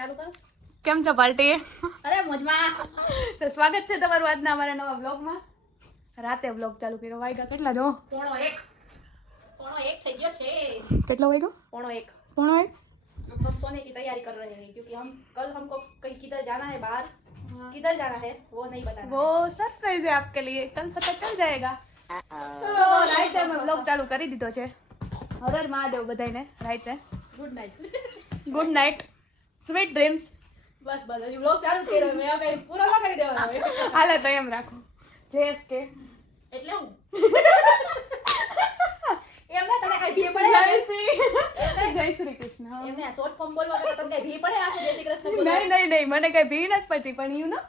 ચાલુ કરો. કેમ છો પાર્ટી? અરે મોજમાં. તો સ્વાગત છે તમારું આજના અમારા નવા વ્લોગમાં. રાતે વ્લોગ ચાલુ કર્યો. વાગ્યા કેટલા જો? 1:45 થઈ ગયો છે. કેટલો વાગ્યો? 1:45. 1:45? हम सोने की तैयारी कर रहे हैं क्योंकि हम कल हमको कहीं किधर जाना है बाहर. किधर जाना है वो नहीं बताना. वो सरप्राइज है आपके लिए, कल पता चल जाएगा. તો રાતે અમે વ્લોગ ચાલુ કરી દીધો છે. હર હર મહાદેવ બધાને રાતે. Good night. Good night, sweet dreams. बस बस अभी व्लॉग चालू કર્યો મેં કઈ પૂરો ન કરી દેવાનો હવે. હાલે તો એમ રાખો. JSK એટલે હું એમને તને કઈ ભી પડે જય શ્રી કૃષ્ણ. એમને શોર્ટ ફોર્મ બોલવા તો તને કઈ ભી પડે આખું જય શ્રી કૃષ્ણ બોલવા. નહીં મને કઈ ભી નથી પડતી, પણ યુ નો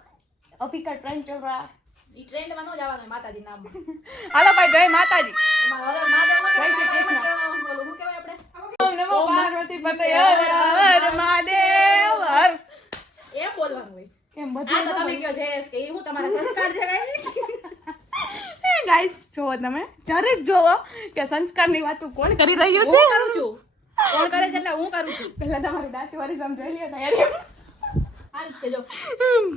અભી કા ટ્રેન્ડ ચલ રહા. ઈ ટ્રેન્ડ માં ન જવાનું માતાજી નામ. હાલો ભાઈ, જય માતાજી. એમાં હર મહાદેવ જય શ્રી કૃષ્ણ. બોલો શું કહેવાય આપણે? ઓમ નમો પાર્વતી પતે હર હર મહાદેવ હર. એમ બોલવાનું હોય. એમ આ બધું તો તમે કહો JS કે ઈ હું તમારા સંસ્કાર છે કઈ? ગાઈસ જોવો તમે જરીક જોવો કે સંસ્કારની વાતો કોણ કરી રહ્યું છે. હું કરું છું. કોણ કરે છે એટલે હું કરું છું. પહેલા તમારી દાચવારી સમજાઈ લ્યો તૈયારી. આ રીતે જો.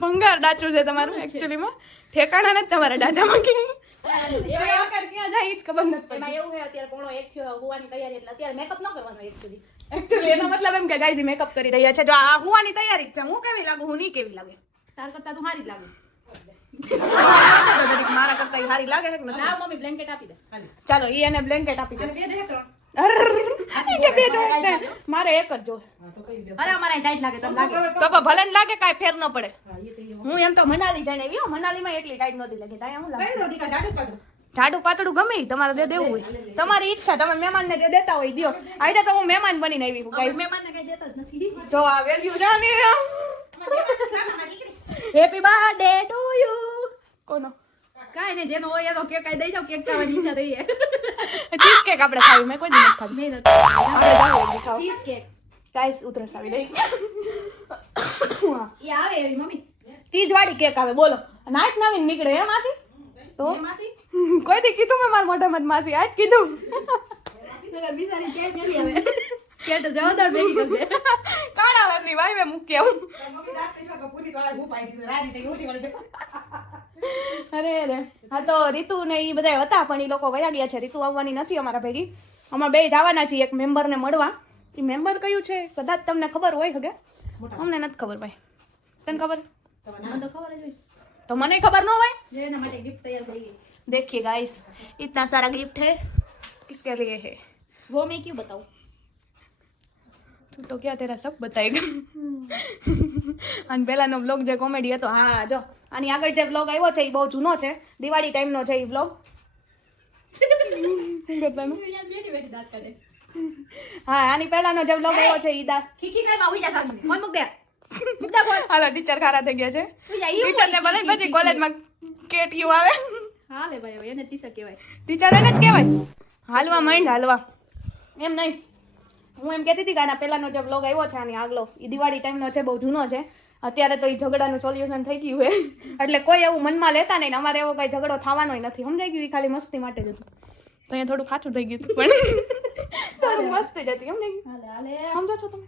ભંગાર ડાચું છે તમારું એકચ્યુઅલી માં. ઠેકાણા નથી તમારા ડાચામાં કે એમાં ક્યાં જાય ઈ જ ખબર નથી એમાં પડતી. એવું છે અત્યારે 1:45 થયો હોવાની તૈયારી એટલે અત્યારે મેકઅપ ન કરવાનો એકચ્યુઅલી. એકચ્યુઅલી એનો મતલબ એમ કે ગાઈસ મેકઅપ કરી રહ્યા છે. જો આ હુવાની તૈયારી જ છે. હું કેવી લાગુ, હું નહીં કેવી લાગે. તાર કરતા તું હારી જ લાગુ. તો દરેક મારા કરતા ઈ હારી લાગે છે કે નથી? ના મમ્મી બ્લેન્કેટ આપી દે. ચાલો ઈ એને બ્લેન્કેટ આપી દે. બે છે 3. કે બે તો મારે એક જ જો. અરે અમારે ટાઈટ લાગે તને લાગે. તો પણ ભલે ને લાગે કાંઈ ફેર ન પડે. હું એમ તો મનાલી જઈને આવી હો. મનાલીમાં એટલી ટાઈટ નહોતી લાગી. ત્યાં હું લાગે જાડું પાતળું ગમે ઈ તમારે જે દેવું હોય. તમારી ઈચ્છા, તમે મહેમાનને જે દેતા હોય દ્યો. આજે તો હું મહેમાન બનીને આવી છું ગાઈસ. મહેમાનને કઈ દેતા જ નથી. જો આ વેલ્યુ જાને. Happy birthday to you. કોનો? કાઈ ને જેનો હોય એનો કેક કાઈ દઈ જાવ. કેક ખાવાની ઈચ્છા થઈ છે. ચીઝ કેક આપણે ખાવી. મેં કોઈ દી નથી ખાધી. મેં નથી. આપણે જાવ એક દી ખાવા. ચીઝ કેક ગાઈસ ઉધરસ આવી રહી છે. ઈ આવે એવી મમ્મી. ચીઝ વાળી કેક આવે. બોલો નાઈટ નવીન નીકળે હે માસી? તો એ માસી કોઈ દી કીધું મેં મારા મોઢામાં જ માસી આજ કીધું. બિચારી કેક નથી આવે. કેક તો જવાદાર બેસી ગઈ છે. કાળા હરની વાઈવે મૂકી આવું. અરે હા તો રીતુ ને ઈ બધા હતા પણ ઈ લોકો વયા ગયા છે. રીતુ આવવાની નથી અમારા ભેગી. અમાર બે જવાના છીએ એક મેમ્બર ને મળવા. ઈ મેમ્બર કયું છે કદાચ તમને ખબર હોય હગે. અમને નથી ખબર ભાઈ. તને ખબર? મને તો ખબર જ હોય. તો મને ખબર ન હોય. જે એના માટે ગિફ્ટ તૈયાર થઈ ગઈ. देखिए गाइस इतना सारा गिफ्ट है. किसके लिए है वो मैं क्यों बताऊं? તું તો ક્યાં તેરા સબ બતાएगा. અને પહેલાનો વ્લોગ જે કોમેડી હતો, હા જો આની આગળ જે વ્લોગ આવ્યો છે એ બહુ જૂનો છે. દિવાળી ટાઈમનો છે એ વ્લોગ. બેઠી બેઠી દાંત કાઢે. હા આની પહેલાનો જે વ્લોગ આવ્યો છે ઈ ખીખી કરમાં ઉઈ જા સામે. ફોન મૂક દે. મૂક દે ફોન. હાલો ટીચર ખારા થઈ ગયા છે. ઉઈ જા. ઈ ટીચર ને ભલે પછી કોલેજમાં કેટીયુ આવે. હા લે ભાઈ એને ટીચર કહેવાય. ટીચર એને જ કહેવાય. હાલવા માંડ હાલવા એમ નહીં. હું એમ કહેતી હતી કે આના પહેલાનો જે વ્લોગ આવ્યો છે આની આગલો એ દિવાળી ટાઈમનો છે, બહુ જૂનો છે. અત્યારે તો એ ઝઘડાનું સોલ્યુશન થઈ ગયું છે. એટલે કોઈ એવું મનમાં લેતા નહીં ને અમારે એવો કઈ ઝઘડો થવાનો નથી. સમજાઈ ગયું? એ ખાલી મસ્તી માટે જ હતું. તો અહીંયા થોડું ખાચું થઈ ગયું હતું પણ થોડું મસ્તી જ હતી. સમજાઈ ગયું? હાલે હાલે. સમજો છો તમે?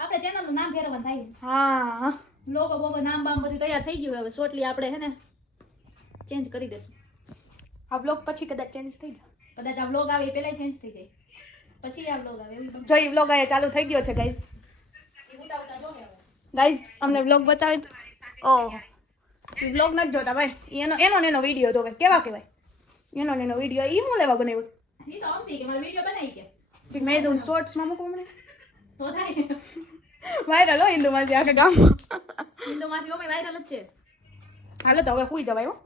આપણે ચેનલનું નામ ફેરવવાનું થાય. હા લોગો બોગો નામ બામ બધું તૈયાર થઈ ગયું. હવે શોર્ટલી આપણે હે ને ચેન્જ કરી દેશું. આ વ્લોગ પછી કદાચ ચેન્જ થઈ જાય. કદાચ આ વ્લોગ આવે એ પહેલા ચેન્જ થઈ જાય. પછી આ વ્લોગ આવે એવું તો. જો એ વ્લોગ અહીંયા ચાલુ થઈ ગયો છે ગાઈઝ. એ ઉતા ઉતા જો હવે. ગાઈઝ અમને વ્લોગ બતાવે. ઓહ વ્લોગ નથી જોતા ભાઈ. એનો ને એનો વિડીયો જોવે. કેવા કહેવાય? એનો ને એનો વિડીયો. ઈ હું લેવા બનાવ્યો? ઈ તો અમથી કે મારો વિડિયો બનાવી કે મેં તો શોર્ટ્સમાં મૂકું મને તો થાય. વાયરલ હો હિન્દુમાં આખા ગામમાં. હિન્દુ માસી મમ્મી વાયરલ જ છે. હાલો તો હવે સુઈ જવાય હો.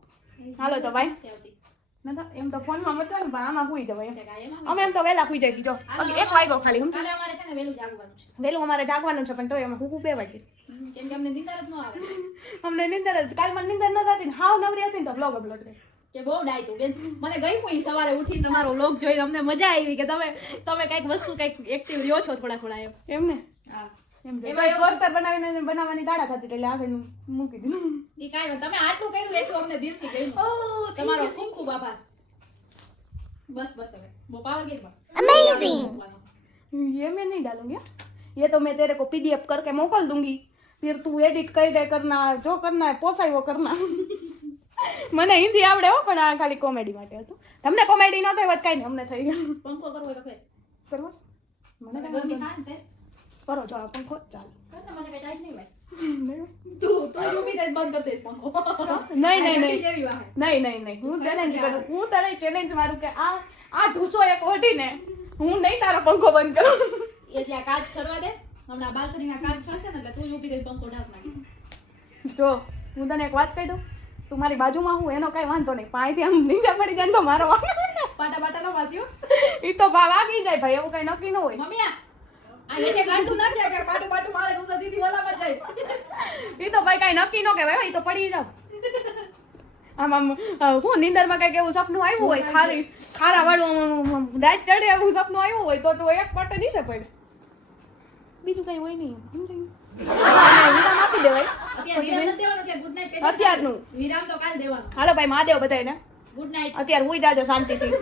હાલો તો ભાઈ. આવતી. નતા એમ તો ફોનમાં મતલબ પણ આમાં સુઈ જવાય એમ. કે કાંઈ એમાં અમે એમ તો વહેલા સુઈ જઈએ. જો એક વાગ્યો ખાલી. હું કાલે અમારે છે ને વહેલું જાગવાનું છે. વહેલું અમારે જાગવાનું છે પણ તોય અમે હું 2 વાગે. કેમ કે અમને નીંદર જ ન આવે. અમને નીંદર કાલ મને નીંદર ન થતી ને હાવ નવરી હતી ને તો બ્લોગ અપલોડ કરી. કે બહુ ડાય તું બેન. મને ગઈ કોઈ સવારે ઉઠીને તમારો વ્લોગ જોઈને અમને મજા આવી કે તમે કઈક વસ્તુ કઈક એક્ટિવ રહ્યો છો થોડા એમ. એમ ને હા એમ પોસ્ટર બનાવવાની દાડા થતી એટલે આગળ મૂકી દીધું. ઈ કાંઈ નહીં. તમે આટલું કર્યું એટલું અમને દિલથી ગયું. તમારો ખૂબ ખૂબ આભાર. બસ બસ હવે બહુ પાવર ગેમ. ये मैं नहीं डालूंगी. ये तो मैं तेरे को PDF करके मोकल दूंगी, फिर तू एडिट कर दे, करना जो करना है पोसाય वो करना. મને હિન્દી આવડે હો, પણ આ ખાલી કોમેડી માટે હતું. તમને કોમેડી ન થાય વાત કાંઈ નહીં, અમને થઈ ગયું. પંખો કરવો હોય તો ફેર. કરવો મને ગરમી થાય ને ફેર. કરો જો આ પંખો ચાલો. કર ને, મને કઈ ટાઈટ નહીં ભાઈ. તું ઊભી થઈને બંધ કરી દઈશ પંખો. નહીં નહીં આ નહીં જેવી વાહે. નહીં હું ચેલેન્જ કરું, હું તને ચેલેન્જ મારું કે આ ઢૂસો એક ઓઢીને હું નહીં તારો પંખો બંધ કરું. એટલે આ કાચ કરવા દે. હમણાં બાલ્કનીના કાચ છળશે ને એટલે તું જ ઊભી થઈને પંખો ઢાંક નાખી. જો હું તને એક વાત કહી દઉં, તું મારી બાજુમાં હું એનો કઈ વાંધો નહીં, પાણીથી આમ નીચે પડી જાય ને તો મારો પાટા બાટા નો વાગ્યો. ઈ તો વાગી જાય ભાઈ, એવું કઈ નક્કી ન હોય. મમ્મી આ નીચે ગાંઠું ના જાય કે પાટું પાટું મારે તું તો દીદી ઓલામાં જાય. ઈ તો ભાઈ કઈ નક્કી ન કહેવાય, ઈ તો પડી જાવ. આમ હું નીંદરમાં કઈક એવું સપનું આવ્યું હોય, ખારા વાળું દાંત ચડે એવું સપનું આવ્યું હોય તો તું એક પટ નીચે પડે, બીજું કઈ હોય નહીં. વિરામ આપી દેવાય અત્યારે વિરામ નથી દેવાનો, અત્યારે ગુડ નાઈટ કહી દે. અત્યારનું. વિરામ તો કાલ દેવાનો. હાલો ભાઈ મહાદેવ બધાને ગુડ નાઈટ. અત્યારે હુઈ જાજો શાંતિથી.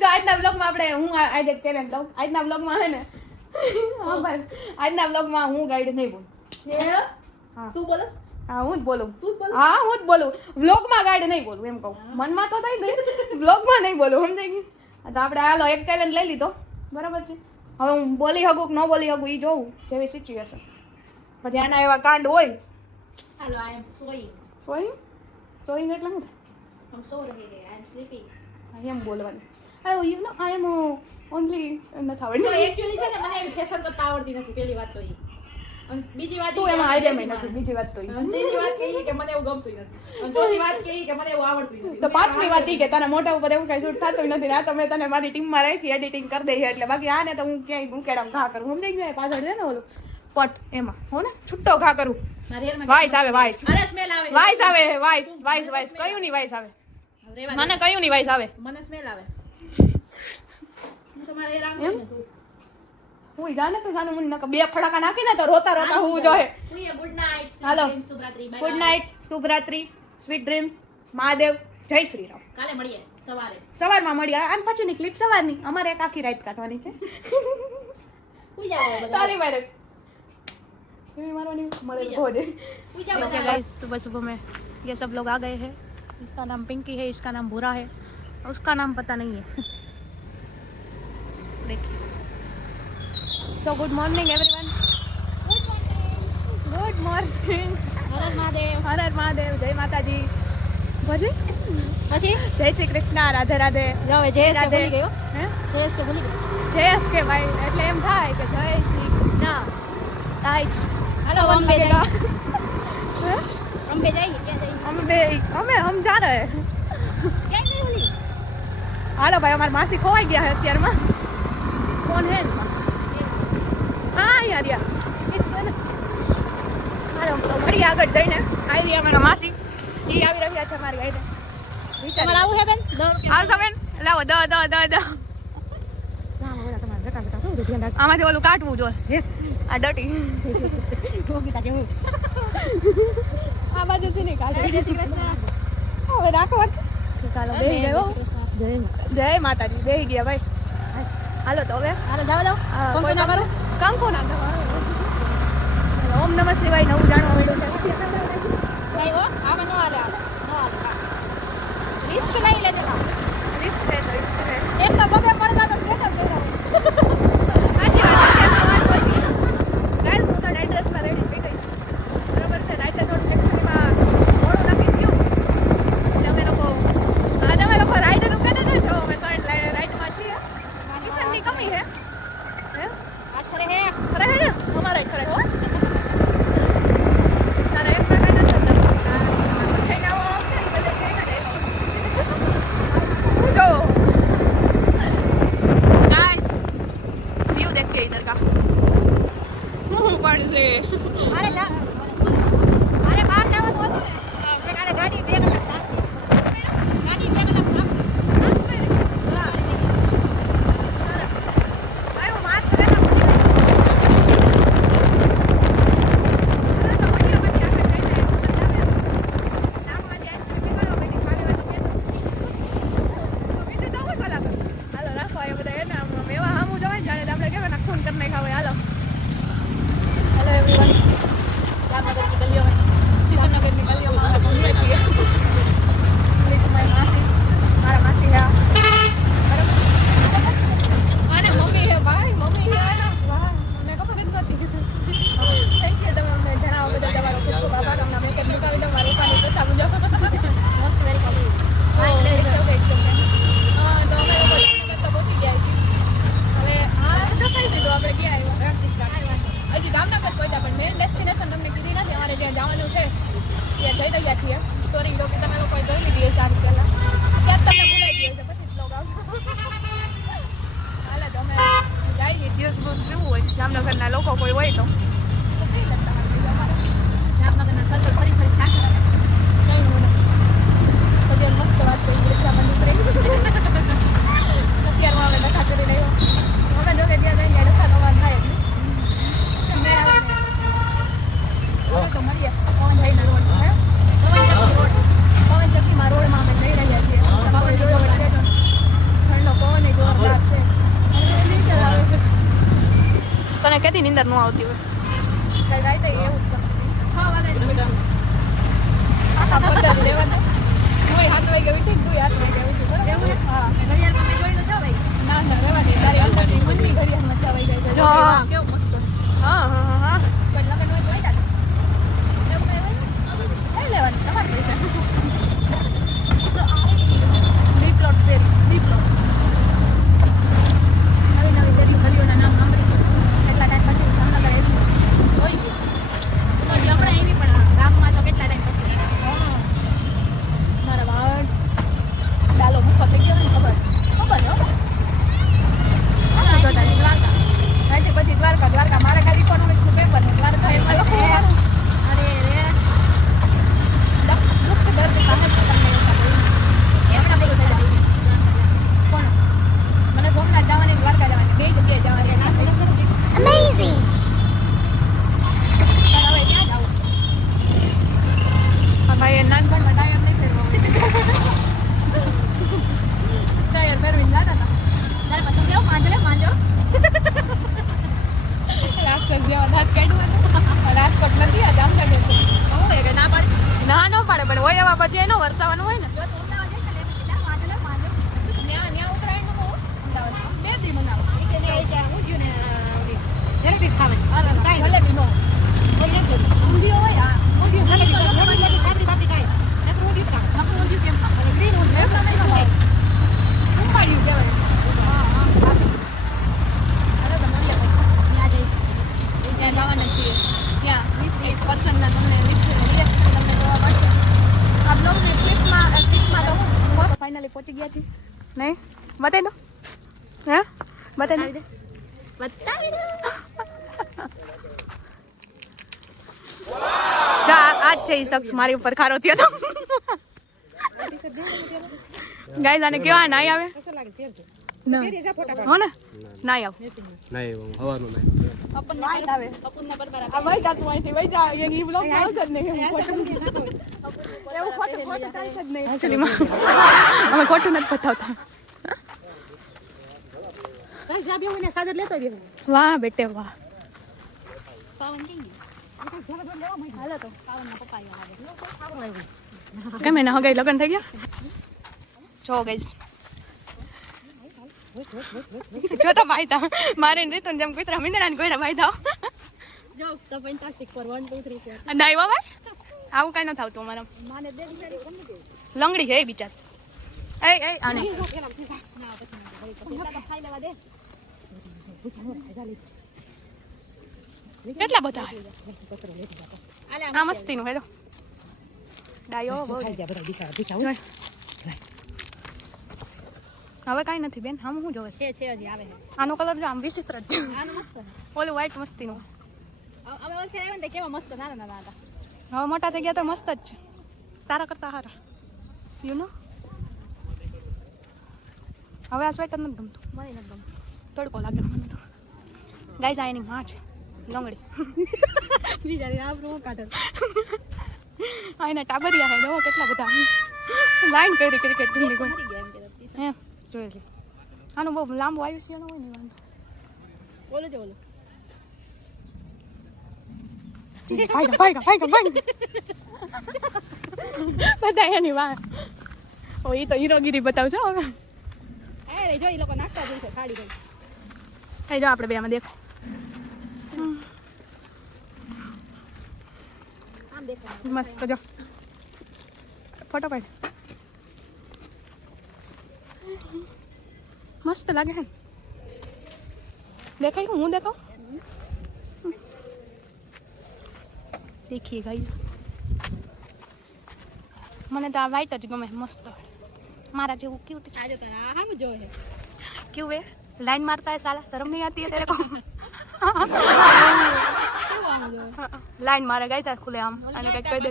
જો આજના વ્લોગમાં આપણે હું આજે ચેલેન્જ લઉં. આજના વ્લોગમાં હે ને હા ભાઈ, આજના વ્લોગમાં હું ગાઈડ નહીં બોલું. હા તું બોલસ? હા હું જ બોલું. તું જ બોલ. હા હું જ બોલું. વ્લોગમાં ગાઈડ નહીં બોલું એમ કહું. મનમાં તો થઈ ગઈ, વ્લોગમાં નહીં બોલું, સમજાઈ ગયું? તો આપણે હાલો એક ચેલેન્જ લઈ લીધો, બરાબર છે. હવે હું બોલી શકું કે ન બોલી શકું એ જોઉં, જેવી સિચ્યુએશન. પછી આના એવા કાંડ હોય. હેલો આઈ એમ સોઈંગ. સોઈંગ એટલે શું હમ સો રહે હે, આઈ એમ સ્લીપિંગ. થાય? એમ બોલવાનું. You know I M only નથી તો આવડતું. એક્ચ્યુઅલી છે ને મને એવી ફેશન કરતા આવડતી નથી, પહેલી વાત તો ઈ. અને બીજી વાત તું એમાં આઈડિયા મેં નથી, બીજી વાત તો ઈ. ત્રીજી વાત કહી કે મને એવું ગમતું નથી. અને ચોથી વાત કહી કે મને એવું આવડતું નથી. તો પાંચમી વાત ઈ કે તને મોઢા ઉપર એવું કઈ શૂટ થતું નથી ને આ તમે તને મારી ટીમમાં રાખી એડિટિંગ કરી દઈએ એટલે, બાકી આને તો હું ક્યાંય ઉકેડામ ઘા કરું, સમજાઈ ગયું? પાછળ છે ને ઓલું પટ એમાં હો ને છૂટો ઘા કરું. મારી હેરમાં વાઇસ આવે વાઇસ, અરે સ્મેલ આવે. વાઇસ આવે, વાઇસ કયું ની વાઇસ આવે? રેવા દે. મને કયું ની વાઇસ આવે? મને સ્મેલ આવે. હું તમારે એ રામ એમ? ને તું. હું જાને તો જાને મને બે ફડાકા નાખીને તો રોતા રોતા હું જોહે. Good night. હાલો. શુભરાત્રી. બાય. ગુડ નાઇટ, શુભરાત્રી, સ્વીટ ડ્રીમ્સ, મહાદેવ, જય શ્રી રામ. કાલે મળીએ સવારે. સવારમાં મળીએ. આમ પછીની ક્લિપ સવારની, અમારે એક આખી રાત કાઢવાની છે. સુઈ જાઓ બધા. તારી મારે ये मारवानी मरे हो दे. સુઈ જાઓ ओके બધા. गाइस, सुबह सुबह में ये सब लोग आ गए हैं. इसका नाम पिंकी है, इसका नाम भूरा है, और उसका नाम पता नहीं है. देखिए. So good morning everyone. Good morning. Har Har Mahadev. Har Har Mahadev, જય માતાજી. પછી પછી જય શ્રી કૃષ્ણ, રાધે રાધે. જો હવે જયેશ કે રાધે. ભૂલી ગયો. હે? જયેશ કે ભૂલી ગયો. જય કે ભાઈ એટલે એમ થાય કે જય શ્રી કૃષ્ણ. તાઈ જ. હાલો પवन અંબે लगेगा. જઈએ. हैं? અંબે જઈએ. ક્યાં જઈએ? हम जा रहे हैं. ક્યાં જઈએ ઓલી? હાલો ભાઈ, અમારી માસી ખોવાઈ ગયા છે અત્યારમાં. કોણ હે? હા યાર યાર હાલો તો ઘડી આગળ જઈને આવી અમારા માસી, એ આવી રહ્યા છે અમારી ગાઈડે. તમારે આવું છે બેન? આવશો બેન? લાવો આમાંથી ઓલું કાઢવું જોઈએ. આ ડટી આ બાજુથી નહીં કાઢે. હવે રાખો. ચાલો બેહી ગયો. જય માતાજી. બેહી ગયા ભાઈ. હાલો તો હવે હાલો જાવ જાવ. કંકુ ના કરો. કંકુ ના કરો. ઓમ નમઃ શિવાય નવું જાણવા મળ્યું છે. નહીં હો, આમાં નો હાલે. રિસ્ક લઈ લેજો. રિસ્ક છે તો રિસ્ક છે. એક તો બબે પડતા તો બેઠા બેઠા. સાચી વાત છે. ગાઈસ, હું તો નાઈટ ડ્રેસમાં રેડી થઈ ગઈ છું. બરાબર છે. રાતે થોડું એકચ્યુઅલીમાં મોડું નક્કી થયું એટલે અમે લોકો રાઈડર ઉગાડે ને, જો અમે તો રાઈડમાં છીએ. કિશનની કમી છે. હે? આ ખરે હે. ખરે હે ને? અમારે ખરે હો. તારે એક પ્રકારના જ ધંધા. થઈને આવો આવશે ને બધે થઈને જાય. જો गाइस, व्यू देखिए इधर का. ऊपर से મારે જા. મારે બહાર જવાનું હતું ને. કાલે ગાડી 2 કલાક સાફ. ગાડી 2 કલાક સાફ. આયો માસ્ક લેતા ભૂલી ગઈ. તો પછી આગળ જઈને નામમાંથી આઈસ્ક્રીમ નીકળવા બેઠી ખાવી હોય તો કે બીજું તો હું સલાહ કરું. હાલો રાખો આ બધા એને આમ એવા હામું જવાય ને જાણે આપણે કેવા ના ખૂન કરી નાખ્યા હોય. હાલો જ્યુસ પીવું હોય જામનગરના લોકો કોઈ હોય તો જામનગરના સર્કલ ફરી ફરી થાકી લાગે. કઈ નહીં પછી મસ્ત વાત કરી રિક્ષામાં નીકળે અત્યારમાં અમે ડખા કરી રહ્યો અમે જો કે ત્યાં જઈને ડખા થવાનું થાય જ નહીં આવે ને હવે તો મળીએ પવન ભાઈના રોડ હે પવન ચક્કીમાં રોડમાં અમે જઈ રહ્યા છીએ પવન જોયો એટલે તો ઠંડો પવન જોરદાર છે તને કેતી નીંદર ન આવતી હોય કઈ રાતે એવું જ 6 વાગે આ પદ્ધતિ લેવાનું હું 7 વાગે ઉઠી તું 7 વાગે ઉઠી બરાબર એવું છે? હા ઘડિયાળમાં મેં જોઈ તો જાવ ભાઈ. ના ના રહેવા દે તારી અંદરની મનની ઘડિયાળમાં ચવાઈ જાય છે જો કેવું મસ્ત. હા હા હા કોઈ લગન હોય તો હોય જાત એવું કઈ હોય ને લઈ લેવાનું તમારે પૈસા દીપલોટ શેરી દીપલોટ નવી નવી શેરીઓ ગલીઓના નામ સાંભળી એટલા ટાઈમ પછી જામનગર એવી હોય ગયું તો હમણાં એવી પણ ગામમાં તો કેટલા ટાઈમ પછી મારા વાળ ડાલો મુક્કો થઈ ગયો ને ખબર ખબર હો દ્વારકા. અહીંથી પછી દ્વારકા દ્વારકા મારે ખાલી ઇકોનોમિક્સનું પેપર ને દ્વારકા એમાં લખવાનું અરે રે દુઃખ દર્દ સામે તમને એમના બધું થઈ જાય કોણ મને સોમનાથ જવાની દ્વારકા જવાની બે જગ્યાએ જવાની અમેઝિંગ હવે ક્યાં જાવું હા ભાઈ નાનપણમાં ટાયર નહીં ફેરવા ટાયર ફેરવીને જતા હતા તારે પસંદ કેવો માંજો લે માંજો. રાક્ષસ જેવા દાંત કાઢ્યું હતું રાજકોટ નથી આ જામનગર છે હું એ કે ના પાડી. ના ન પાડે પણ હોય એવા બધી એનો વર્તાવાનું હોય ને જો તું અમદાવાદ જઈશ ને એટલે માંજો લે માંજો. ત્યાં ઉતરાયણ નું અમદાવાદ બે દી મનાવો એ કે ને એ કે હું ગયું ને ઓલી જલેબી ખાવાની. અરે કાઈ નહીં. જલેબી નો ઊંધિયો હોય હા ઊંધિયું જલેબી ખાવાની. જલેબી સાબરી બાબરી ખાય. નકરું ઊંધિયું ખાવ. નકરું ઊંધિયું કેમ ખાવ? હવે ગ્રીન ઊંધિયું. એમ નહીં ખવાય ઉંબાડ્યું કહેવાય હાલો તો મળીએ ત્યાં જઈશ. ત્યાં જવાના છીએ ત્યાં એક પર્સનના તમને રિએક્શન તમને જોવા મળશે આ બ્લોગની ક્લિપમાં તો બસ ફાઇનલી પહોંચી ગયા છીએ નહીં બતાવી દો હે બતાવી દો બતાવી દો. આજ છે એ શખ્સ મારી ઉપર ખારો થયો હતો ગાઈસ આને કેવા નાઈ આવે ના હો ને નાઈ આવ નહીં હવાનું નહીં અપનને આવે અપનને બરબર આ વઈ જા તું અહીંથી વઈ જા એની બ્લોગ આવશે જ નહીં એવું ખોટું ચાલશે જ નહીં એકચ્યુઅલી અમે ખોટું નથી બતાવતા ભાઈ જા બેહું ને સાદર લેતો બેહું. વાહ બેટે વાહ પાવન કેમ ગયું? હાલો તો પાવનના પપ્પા અહીંયા આવે. કેમ એના હગાઈ લગ્ન થઈ ગયા જો ગઈશ જો તો ભાઈ તા મારે રીતુ જેમ કુતરા મીંદડા ને કોઈના ભાઈ થાવ જો તો 85 પર 1 2 3 4 નહીં બાબા આવું કઈ ન થાવતું અમારા માને દે બિચારી કોણ દે. લંગડી હે બિચાર એ આને ના પછી ના પછી તો ખાઈ લેવા દે. કેટલા બધા હે? આલે આ મસ્તીનું હેલો ડાયો બહુ હવે કાંઈ નથી બેન આમ શું જોવે છે છે હજી આવે છે. આનો કલર જો આમ વિચિત્ર જ છે આનું મસ્ત છે. ઓલું વ્હાઈટ મસ્તીનું અમે ઓળખે આવ્યા ને તે કેવા મસ્ત નાના નાના હતા. હવે મોટા થઈ ગયા તો મસ્ત જ છે તારા કરતા હારા યુ નો હવે આ સ્વેટર નથી ગમતું મને નથી ગમતું. તડકો લાગે મને તો ગાઈસ આ એની માં છે લંગડી બિચારી આપણું કાઢે. આ એના ટાબરિયા હે જો કેટલા બધા લાઈન કરી ક્રિકેટ ટીમની કોઈ મરી ગયા એમ કે હે જોઈ લે આનું બહુ લાંબુ આયુષ્ય હોય ને વાંધો ઓલું જો ઓલું ભાઈ બધા એની વાત ઓ એ તો હીરોગીરી બતાવજો હવે અરે જો ઈ લોકો નાખતા જ હોય છે ખાડી ભાઈ. એ જો આપણે બે આમાં દેખાય આમ દેખાય. મસ્ત જો ફોટો પાડ મસ્ત લાગે હે દેખાય હું દેખાવ देखिए गाइस મને તો આ વ્હાઈટ જ ગમે મસ્ત મારા જેવું ક્યુટ છે આજે તારા આ હામ જો હે ક્યું હે लाइन मारता है साला, शर्म नहीं आती है तेरे को? लाइन मारे गाइस खुले आम અને કઈક કહી દે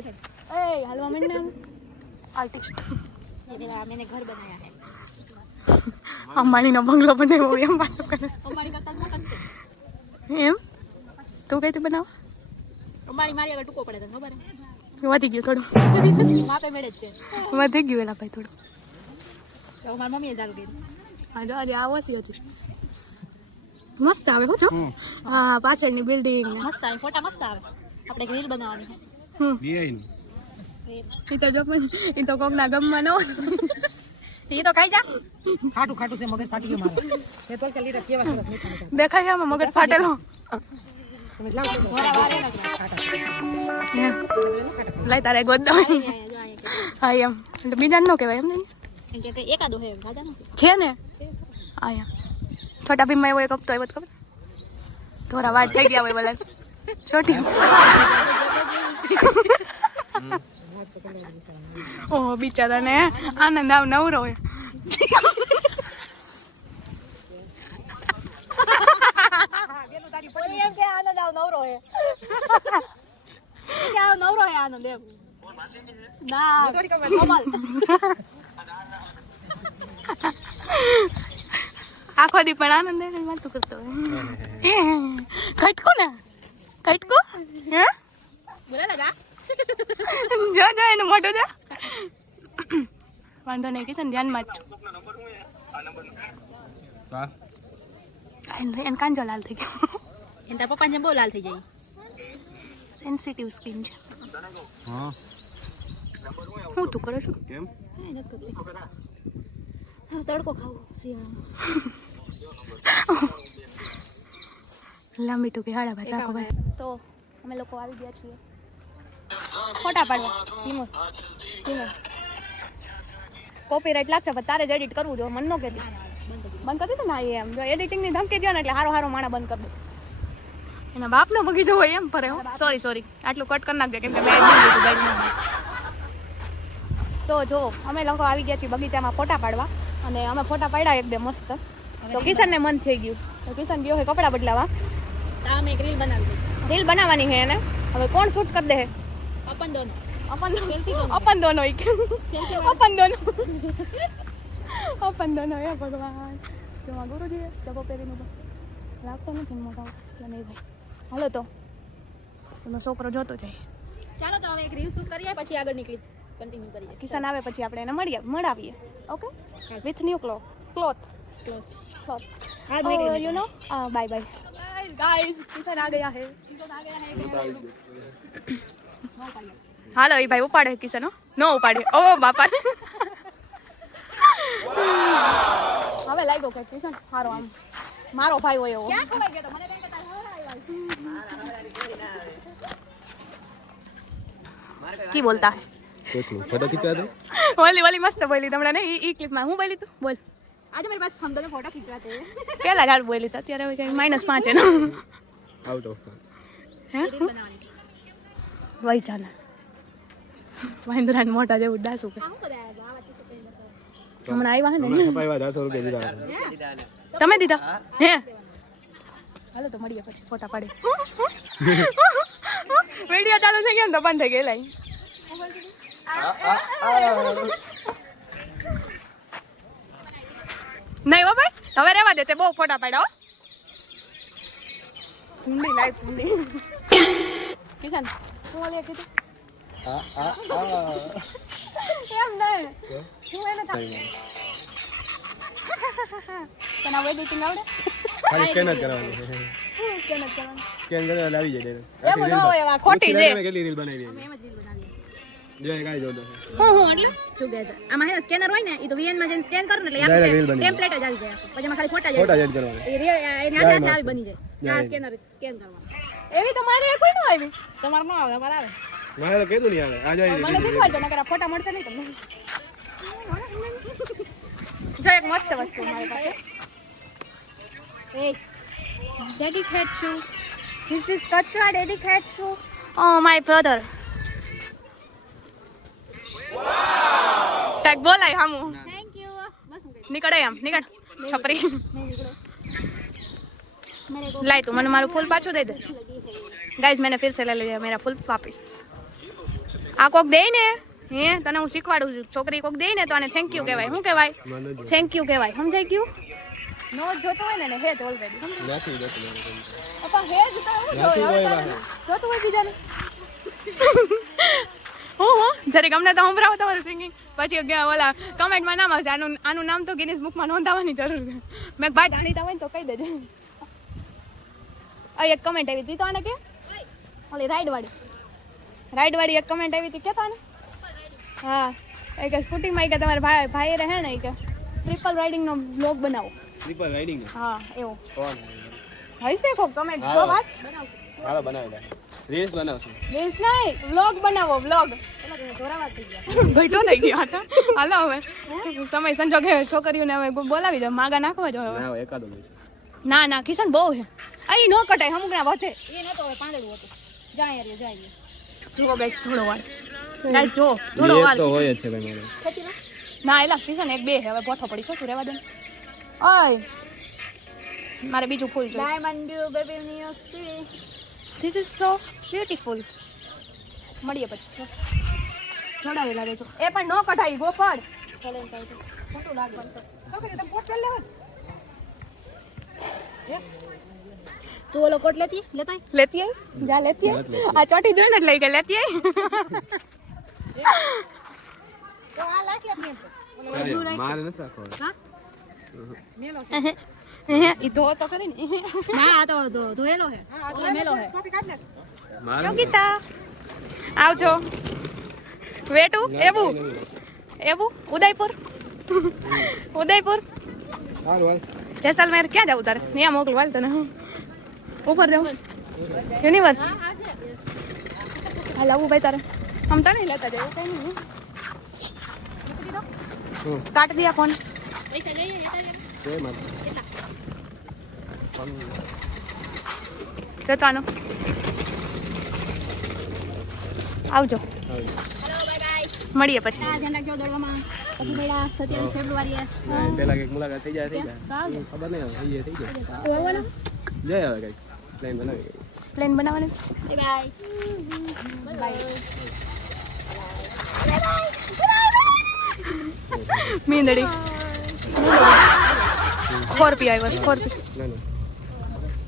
એ હાલવા માંડ ને આર્ટિસ્ટ मैंने घर बनाया है અંબાણીનો બંગલો બનાવ્યો એમ વાત કરે અમારી કરતા મોટા જ છે એમ તું કઈ તું બનાવ અમારી મારી આગળ ટૂંકો પડે તો ખબર વધી ગયું થોડું માપે મેળે જ છે વધી ગયું એલા ભાઈ થોડું તો મારી મમ્મીએ ચાલુ કર્યું આજે આજે આવો છે હજી મસ્ત આવે હો જો હા પાછળની બિલ્ડિંગ મસ્ત આવે ફોટા મસ્ત આવે આપણે એક રીલ બનાવવાની છે બિયાઈન એ તો જો પણ એ તો કોકના ગમમાં ન હોય એ તો ખાઈ જા ખાટું ખાટું છે મગજ ફાટી ગયું મારે એ તો કે લીધા કેવા સરસ મીઠા મીઠા દેખાય આમાં મગજ ફાટેલો તમે લાવ તો ઘોડા વારે ના લઈ તારે ગોદ દો હા એમ એટલે બીજા ન કહેવાય એમ નહીં કેમ કે એકાદો હે રાજા નથી છે ને આયા છોટા ભીમમાં એવો એક હપ્તો આવ્યો તો ખબર થોડા વાટ થઈ ગયા હોય બોલા છોટી ઓહ બિચારાને આનંદ આવ નવરો હોય એમ કે આનંદ આવ નવરો હે કે આવ નવરો હે આનંદ એમ ના કોમલ આખો દી પણ આનંદ એને વાતો કરતો હોય કટકો ને કટકો હે બોલે લગા જો જો એનું મોટું જો વાંધો નહીં કિશન ધ્યાનમાં જ કા એને કાંજો લાલ થઈ ગયો એને તાર પપ્પાને બહુ લાલ થઈ જાય સેન્સિટિવ સ્કિન છે હા હું તું કરો છું કેમ તડકો ખાવો શિયાળામાં લાંબી ટૂંકી હાડા ભાઈ રાખો ભાઈ તો અમે લોકો આવી ગયા છીએ ફોટા પાડવા ધીમો ધીમો કોપીરાઇટ લાગશે પણ તારે જ એડિટ કરવું જોઈએ મન ન કહેતી બંધ કરી દીધું ના એમ જો એડિટિંગની ધમકી દો ને એટલે હારો હારો માણા બંધ કરી દો એના બાપનો બગીચો હોય એમ ફરે સોરી આટલું કટ કરી નાખજે કેમ કે મેં તો જો અમે લોકો આવી ગયા છીએ બગીચામાં ફોટા પાડવા અને અમે ફોટા પાડ્યા એકદમ મસ્ત તો કિશનને મન થઈ ગયું તો કિશન ગયો હોય કપડાં બદલાવા તામે એક રીલ બનાવી દે રીલ બનાવવાની છે એને હવે કોણ શૂટ કરી દે अपन दोनों अपन Selfie दोनों। अपन दोनों ही Selfie अपन दोनों अपन दोनों હે ભગવાન જો આ ગુરુજી જગો પહેરીને લાગતો નથી મોટા એટલે નહીં ભાઈ હાલો તો એનો છોકરો જોતો જાય ચાલો તો હવે એક રીલ શૂટ કરીએ પછી આગળની ક્લિપ કન્ટિન્યુ કરીએ કિશન આવે પછી આપણે એને મળાવીએ ઓકે વિથ ન્યુ ક્લોથ आज मैं और you know bye bye guys Kishan आ गया है હાલો એ ભાઈ ઉપાડે કિશન નો ઉપાડે ઓ બાપા હવે લાગ્યો કે કિશન હારો આમ મારો ભાઈ હોય એવો क्या खवाई गया तो મને કઈ પતા है की बोलता है कुछ नहीं फोटो खींचा दे वाली मस्त बोली તમને ને ઈ ક્લિપ માં હું બોલી તું બોલ आज मेरे पास हम दोनों फोटो खिंचवाते हैं કેટલા યાર બોલી તો અત્યારે હવે -5 है ને आउट ऑफ હે रील बनानी વઈ જાને મહેન્દ્રાન મોટા જેવું ડાસુ કે हां હું બધા આ વાત તો પહેલા હમણાં આવ્યા હે ને हमारा छपाई 10 रुपए दिला તમે દીધા હે હાલો તો મળીએ પછી ફોટા પાડે વિડિયો ચાલુ થઈ ગયો ને તો બંધ થઈ ગઈ લાઈ નહીં હો ભાઈ હવે રહેવા દે તે બહુ ફોટા પાડ્યા હો ઠંડી લાઈટ ઠંડી કિશન શું વાલી કીધું એમ નહીં શું એને તને હવે એડિટિંગ આવડે खाली स्कैनर करवानी શું સ્કેન કરવાનું स्कैन करने लावी जाए એવું ન હોય એવા ખોટી છે કેટલી રીલ બનાવી એમ જ રીલ બનાવીએ જો કાઈ જો દો હું એટલે ટુગેધર આમાં હે સ્કેનર હોય ને ઈ તો વીએન માં જઈને સ્કેન કરો ને એટલે Direct reel આખું બની ટેમ્પલેટ જ આવી જાય પછી એમાં ખાલી ફોટા જ ફોટા એડ કરવાના એ રીલ એની હાથે આવી બની જાય આ સ્કેનર સ્કેન કરવાનું એવી તો મારે કોઈ ન આવી તમારે ન આવે અમારે આવે મારે તો કીધું નહીં આવે આ મને શીખવાડજો નકર આ ફોટા મળશે નહીં તમને જો એક મસ્ત વસ્તુ મારી પાસે એ ડેડિકેટ છું ધીસ ઇઝ કચરા ડેડિકેટ છું ઓ માય બ્રધર ટેગ બોલાય હામુ થેન્ક યુ બસ હું કઈ નીકળે આમ નીકળ છપરી નહીં નીકળો लाए तू मैंने मारू फूल पाछू दे दे गाइस मैंने फिर से ले लिया मेरा फूल वापस आ कोक दे ने हे तने હું શીખવાડું છું છોકરી કોક દે ને તો આને થેન્ક યુ કહેવાય શું કહેવાય થેન્ક યુ કહેવાય સમજાઈ ગયું નો જોતો હોય ને હે જ ઓલરેડી નથી જતું અપા હે જ તો હું જોયો જોતું હોય બીજાને હું જરી ગમને તો સંભળાવો તમારું સિંગિંગ પછી ઓલા કમેન્ટમાં નામ આવશે આનું નામ તો ગિનિસ બુકમાં નોંધાવવાની જરૂર છે મેં ભાઈ જાણીતા હોય ને તો કહી દેજો આ એક કમેન્ટ આવી હતી તો આને કે ઓલી રાઈડ વાળી એક કમેન્ટ આવી હતી કે તાને હા એ કે સ્કૂટીમાં કે તમારા ભાઈ રહે ને કે ટ્રિપલ રાઇડિંગનો બ્લોગ બનાવો ટ્રિપલ રાઇડિંગ હા એવો કોણ હઈ છે કોક કમેન્ટ જો વાત હાલો બનાવી દે રીલ્સ બનાવશું રીલ્સ નહીં વ્લોગ બનાવો વ્લોગ ભઈટો થઈ ગયો હતા હાલો હવે સમય સંજોગે છોકરીઓને હવે બોલાવી દો માગા નાખવા જો હવે ના એકાદો નહીં ના ના કિશન બહુ છે અહીં નો કટાય હમુકના વધે એ નતો હવે પાંદડું હતું જાય રે જાય જુઓ ગાઈસ થોડો વાર ગાઈસ જો થોડો વાર તો હોય જ છે ભાઈ મારે ના એલા કિશન એક બે છે હવે પોઠો પડી છો તું રહેવા દે ઓય મારે બીજું ફૂલ જોઈએ ડાયમંડ બેબી ની see this is so beautiful મળીએ પછી જોડાવેલા રહેજો એ પણ નો કઢાઈ ગોપડ ખોટું લાગે છોકરી તમે પોટ લેવા તું ઓલો કોટ લેતી લેતી આઈ જા લેતી આઈ આ ચોટી જોઈને જ લઈ ગઈ લેતી આઈ તો આ લાગે મારે નથી રાખો ઈ ધો તો કરી ને ના આ તો ધોયેલો હે ઓલો મેલો હે મારે યોગિતા આવજો વેટુ એબુ ઉદયપુર સારું હાલ જેસલમેર ક્યાં જાવ તારે ત્યાં મોકલું હાલ તને ઉપર જાવ યુનિવર્સ હાલ આવું ભાઈ તારે આમ તો નહીં લેતા જાય કઈ નહીં કાટ દિયા ફોન પૈસા લઈએ જય માતા જતાનો આવજો હેલો બાય બાય મળીએ પછી આ ધ્યાન રાખજો દોડવામાં પછી બેડા 27 ફેબ્રુઆરી પેલા કઈક મુલાકાત થઈ જાય ખબર નહીં હવે થઈ જાય જય હવે કઈક પ્લાન બનાવી પ્લેન બનાવવાનું છે બાય બાય મીંદડી સ્કોર્પિયો આવ્યો સ્કોર્પિયો ના ના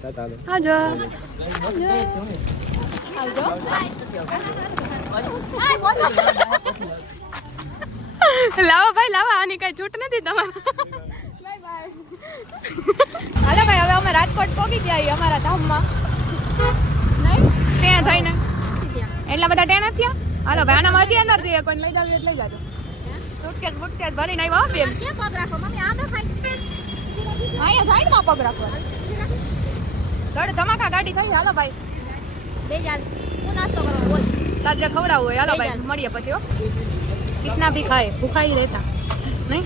તાતા હાલો આવજો લાવો ભાઈ લાવો આની કઈ છૂટ નથી તમારે હાલો ભાઈ હવે અમે રાજકોટ પહોંચી ગયા અમારા ધામમાં ત્યાં થઈને એટલા બધા ટ્રેન થયા હાલો ભાઈ આનામાં હજી અંદર જઈએ કોઈ લઈ જાવ એટલે લઈ જાજો સુટકેસ બુટકેસ ભરીને આવ્યા બેન ક્યાં પગ રાખો મમ્મી આમે ખાઈ અહીંયા સાઈડમાં પગ રાખવા ગડ ધમાકા ગાડી થઈ હાલો ભાઈ બે જાલ હું નાસ્તો કરો બોલ તાજે ખવડાવવું હોય હાલો ભાઈ મળીએ પછી હો કિતના ભી ખાય ભૂખા ही રહેતા નહીં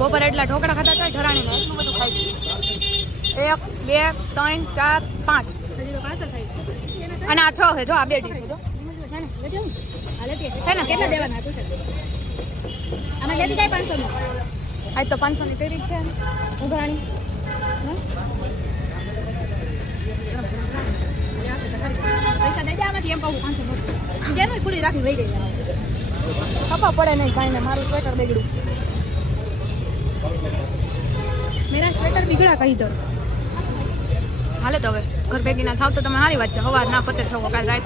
બપોર એટલા ઢોકળા ખાતા થાય ઢરાણીને એટલું બધું ખાઈ 1 2 3 4 5 હજી તો પાછળ ખાઈ અને આ 6 છે જો આ બે ડીશ છે જો હાલે તે છે ને? કેટલા દેવાના પૂછે આમાં લેતી જાય 500 નો આજ તો 500 ની તેરી જ છે ઉઘરાણી પૈસા દઈ દે આમાંથી એમ કહું 500 નો કેનું ખુલી રાખી વઈ ગઈ ખબર પડે નહીં ભાઈને મારું સ્વેટર બગડ્યું મેરા સ્વેટર બિગડા કહી દો હાલે તો હવે ઘર ભેગી ના થાવ તો તમે સારી વાત છે સવાર ના પતે થવો કાલ રાત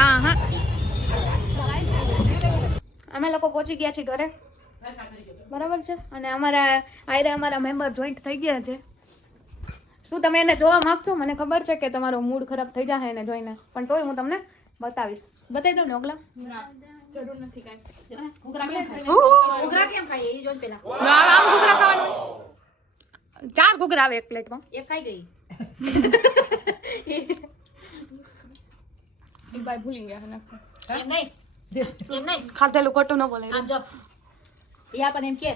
હા અમે લોકો પહોંચી ગયા છીએ ઘરે બરાબર છે અને અમારા મેમ્બર જોઈન્ટ થઈ ગયા છે શું તમે એને જોવા માંગશો મને ખબર છે કે તમારો મૂડ ખરાબ થઈ જશે એને જોઈને પણ તોય હું તમને બતાવીશ બતાવી દઉં ને ઓગલા જરૂર નથી કાંઈ ઘૂઘરા કેમ ખાઈએ એ જોઈ પેલા આમ ઘૂઘરા ખાવાનું 4 ઘૂઘરા આવે એક પ્લેટમાં એક ખાઈ ગઈ એક ભાઈ ભૂલી ગયા ને એમ નહીં ખાધેલું ખોટું ન બોલે આમ જો એ આપણને એમ કે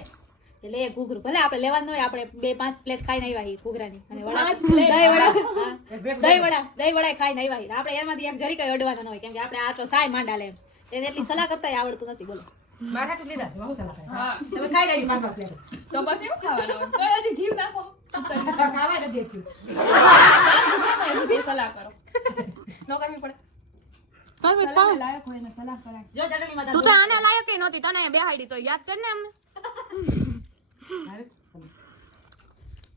લે ઘૂઘરું ભલે આપણે લેવાનું હોય આપણે 2-5 પ્લેટ ખાઈને આવ્યા હી ઘૂઘરાની અને દહીં વડા ખાઈને આવ્યા હી આપણે એમાંથી એક જરી કઈ અડવાના ન હોય કેમ કે આપણે આ તો સાય માંડા લે એને એટલી સલાહ કરતા આવડતું નથી બોલો મારા તો લીધા બહુ સારા ખાય તમે ખાઈ લેજો 5 પ્લેટ તો બસ એવું ખાવાનું તો હજી જીવ નાખો ખાવા નથી દેતી. સલાહ કરો નો કરવી પડે સલાહ લાયક હોય ને સલાહ કરાય. જો ચટણીમાં તું તો આને લાયક ય નહોતી, તને બેહાડી તો યાદ કર ને અમને.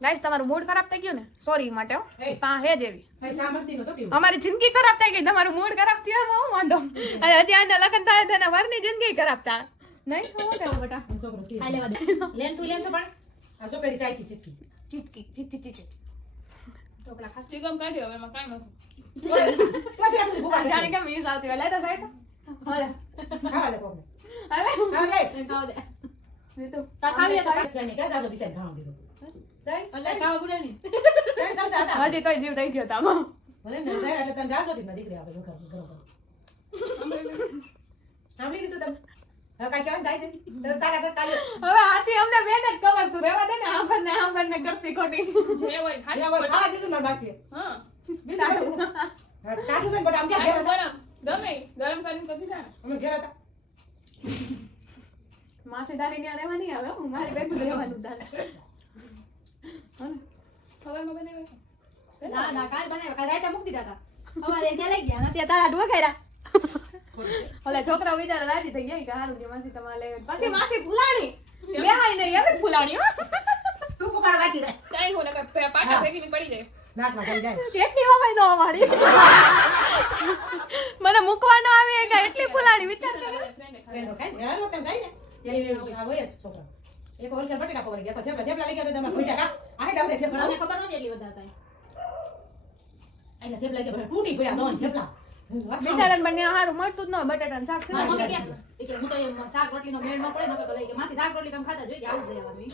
ગાઈસ તમારું મૂડ ખરાબ થઈ ગયું ને, સોરી માટે હો. પા હે જેવી ભાઈ સામસ્તીનો શું પીવું? અમારી જિંદગી ખરાબ થઈ ગઈ, તમારું મૂડ ખરાબ થયો એમાં હું વાંધો. અને હજી આને લગન થાય તો એના વરની જિંદગી ખરાબ થાય નહીં. શું કેવું બેટા? આ છોકરો છે. ખાઈ લેવા દે લેન તું લેન તો પણ આ છોકરી ચાયકી ચીચકી. ચીટકી ચીચી ઢોકળા ખાસ ચીકમ કાઢ્યો એમાં કાંઈ નથી. તો આટલી ભૂખ લાગે. જાણે કેમ વીસ આવતી હોય. લે તો સાહેબ હાલે ખાવા દે કોકને. હાલે ખાવા દે. ખાવા દે દીધું. તાર ખાવી તો ત્યાંની ક્યાં જાજો બિચારી ખાવા દીધો. એટલે ખાવા ગુડે નહીં ત્રણ ચમચા હતા. હજી તોય જીવ થઈ ગયો તામાં. ભલે ને જાય એટલે તને રાસો દીકરી દીકરી આપે ઘર ઘર. સાંભળી લીધું તમે? હવે કાંઈ કહેવાનું થાય છે? તમે સારા સારા ચાલ્યો. હવે આજી અમને બેન જ ખબર તું રહેવા દે ને આંભર ને કરતી ખોટી જે હોય જે હોય ખાવા દીધું મારે બાકી. હા બીજું બધું. હા, કાઢું છે ને બટ આમ ક્યાં ઘેર હતા? ગમે ગરમ કરીને પછી જાય. અમે ઘેર હતા. માસી તારી ત્યાં રહેવા નહીં આવે હું મારી ભેગું રહેવાનું તારે. ખબરમાં બનાવ્યો ના ના કાલ બનાવ્યા કાલ રાતે મૂકી દીધા હતા અમારે ત્યાં લઈ ગયા ને ત્યાં તારા ઢોકા ખાયરા ઓલા છોકરા વિચાર રાજી થઈ ગયા કે હારું કે માસી તમારે લઈ પછી માસી ફૂલાણી બેહાઈ નહીં હવે ફૂલાણી હો તું પકડ વાંચી રહે. ચાઈ હોને કે પાટા ફેંકીને પડી જાય નાકમાં પડી જાય. કેટલી વાવાઈ દો અમારી મને મૂકવાનો આવે કે એટલી ફૂલાણી વિચાર કરે ફ્રેન્ડો ખાય ને. હર વખતે જાય ને ત્યારે આ હોય જ છોકરા. એક ઓલકે બટેટા પકડી ગયા. થેપલા થેપલા લઈ ગયા તો તમે ભૂટ્યા કા. આ લાવ દે થેપલા. મને ખબર નહોતી એટલી બધા કાંઈ આઈલા થેપલા કે તૂટી પડ્યા દોન થેપલા. બિચારાને બંને હારું મળતું જ ન હોય બટાટાનું શાક છે મારી મમ્મી ક્યાં? એ કે હું તો એમ શાક રોટલીનો મેળ ન પડે નકર તો લઈ ગયા માસી શાક રોટલી તમે ખાતા જોઈએ કે આવું જ લઈ આવવાનું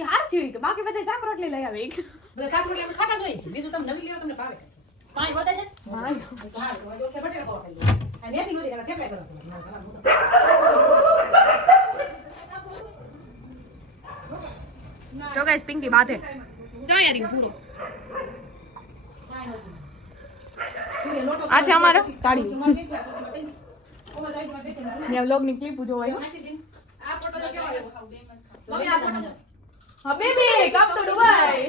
એ હાર ચીડી કે બાકી બધા શાક રોટલી લઈ આવે બધા શાક રોટલી અમે ખાતા જોઈએ. બીજું તમે નવી લેવા તમને ભાવે. પાણી વધે છે હા, તો ઓલકે બટેટા પકડી લે. આ લેતી નહોતી તમે થેપલા કરો તમે. તો ગાઈસ પિંકી બાધે જો યાર પૂરો આજે અમારો કાઢી મેં વ્લોગ ની ક્લિપ જોવાય આ ફોટો જો કેવો આવ્યો મમ્મી આ ફોટો જો હા બેબી કમ ટુ દુબઈ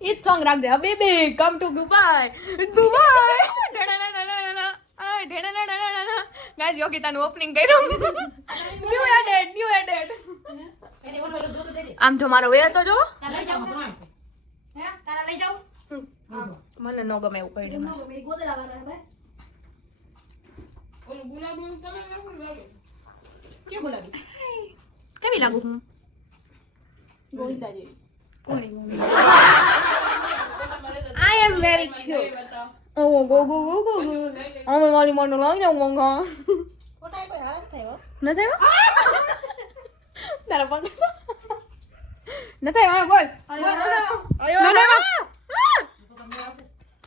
ઈ સોંગ રાખજે હા baby come to Dubai Dubai guys યોગિતાનું ઓપનિંગ કર્યું ન્યુ એડેડ આમ જો મારો વે તો જો તાર લઈ જાવ હે તારા લઈ જાવ મને નો ગમે એવું કહી દે મેં ગોદડા વાળા ભાઈ ઓલું ગુલાબી તમે નાખો લાગે કે ગુલાબી કેવી લાગુ હું ગોવિંદા જેવી I am very cute. Oh, go. અમે મારી મોનો લાવી જાઉં મંગા. ફોટા કોઈ હાલ થયો ન થયો? તારા પગ. ન થયો આયો બોલ.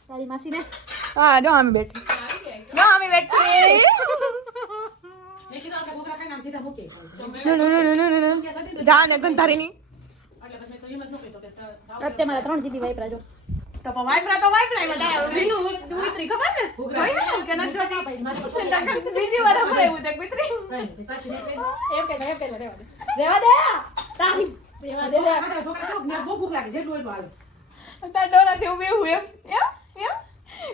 તારી માસી ને હા જો અમે બેઠી. જા ને ગંધારી ની. અત્યારે મારા 3 GB વાપરા જો તો વાઈફરા બધા લીલું ઉતરી ખબર ને જોઈ ને કે ન જોતી બીજી વાર આપણે એવું તે કુતરી એમ કે રેવા દે તારી રેવા દે તાર ડોરાથી ઊભી હું એમ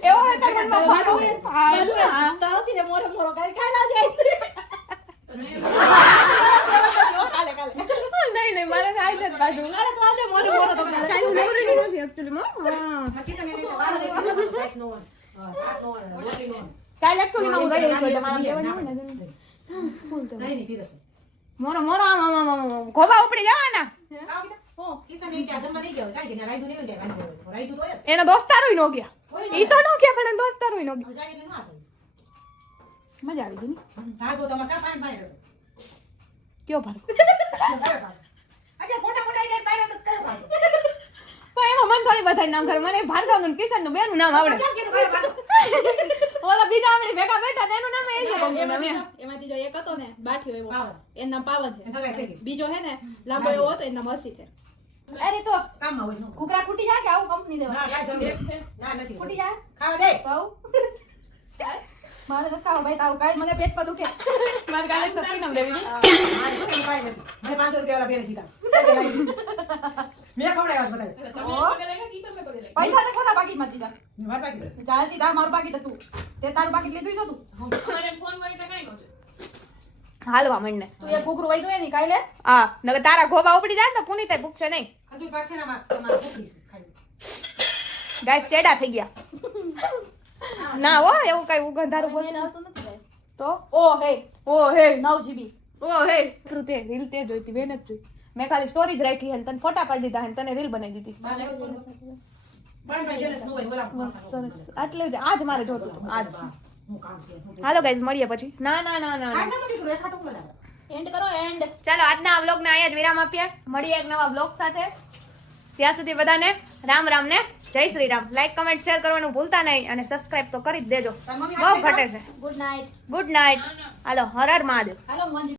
એવો હે તાર મનમાં ભારો હા તારથી જે મોરે મોરો કાઈ ખાઈ ના જાય કાલે નહીં મારે થાય છે બાજુ કાલે તો આજે મોરે મોરો તો કાઈ જરૂરી નથી એકચ્યુઅલી માં કાલે એકચ્યુઅલી માં હું રહી છું એટલે મારા કહેવાનું ને મોરો આમ ખોબા ઉપડી જવાના એના દોસ્તારોય નો ગયા ઈ તો નો ગયા પણ દોસ્તારોય નો ગયા મજા આવી ગઈ ને કયો ભાર પણ એમાં મને થોડી બધા નામ ખબર મને ભાર્ગવ નું કિશન નું બેનું નામ આવડે ઓલા બીજા આપણે ભેગા બેઠા તેનું નામ એ છે એમાંથી જો એક હતો ને બાઠ્યો એવો એનું નામ પાવન છે બીજો હે ને લાંબો એવો હતો એનું નામ હસી છે અરે તો ઘૂઘરા ખૂટી જાય કે આવું કંપની લેવા ખૂટી જાય ખાવા દે પાઉ મારે નથી ખાવા ભાઈ તારું કાંઈ મને પેટ પર દુખે મારે કાલે સપી નમ લેવી આ શું કાંઈ નથી. મેં 500 રૂપિયા વાળા પહેરી દીધા. મેં ખવડાવ્યા બધાય. પૈસા તો કોના પાકીટમાં દીધા મેં મારા પાકીટ. જાણતી તાર મારું પાકીટ હતું તે તારું પાકીટ લીધું ય નહોતું હાલવા માંડ ને તું એક કુકરું વઈ જોઈએ ને કાલે હા નકર તારા ગોબા ઉપડી જાય ને તો પુનીતે ભૂખશે નહીં ખજૂર પાક છે ને આમાં તમારે ભૂખી છે ખાઈ. ગાય સેડા થઈ ગયા ના હો એવું કઈ ઉગંધારું બોલ આવતું નથી ભાઈ. તો ઓ હે ઓ હે 9 GB ઓ હે તે રીલ તે જોઈતી બેન જ જોઈ મેં ખાલી સ્ટોરી જ રાખી હે તને ફોટા પાડી દીધા હે તને રીલ બનાવી દીધી પણ ભાઈ જેલસ ન હોય બોલા. સરસ આટલે જ આજ મારે જોતું હતું આજ હું કામ છે. હાલો ગાઈઝ મળીએ પછી ના ના ના ના ખાઈ નથી દીકરો, એક ખાટું બોલા. એન્ડ કરો એન્ડ ચાલો આજના આ વ્લોગને અહીંયા જ વિરામ આપીએ મળીએ એક નવા વ્લોગ સાથે ત્યાં સુધી બધાને રામ રામ ને જય Shri Ram like comment share કરવાનું ભૂલતા નહીં અને સબસ્ક્રાઇબ તો કરી જ દેજો તારી મમ્મી બહુ ઘટે છે ગુડ નાઇટ ગુડ નાઇટ હાલો હર હર મહાદેવ હાલો મોહનજી